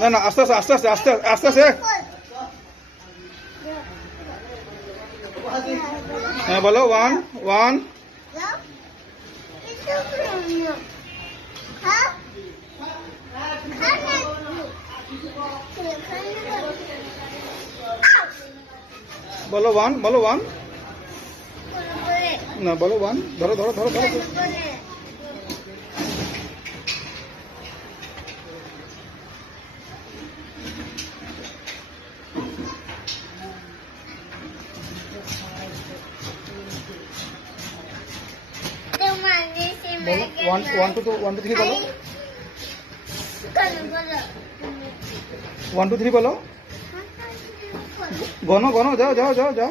না না, আস্তে আস্তে আস্তে আস্তে আস্তে আস্তে আস্তে। হ্যাঁ বলো, 1 1। বলো 1, বলো 1। না বলো 1, ধরো ধরো ধরো ধরো। বলো 1 1 2 1 2 3 বলো, 1 2 3 বলো। গনো গনো, যাও যাও যাও যাও।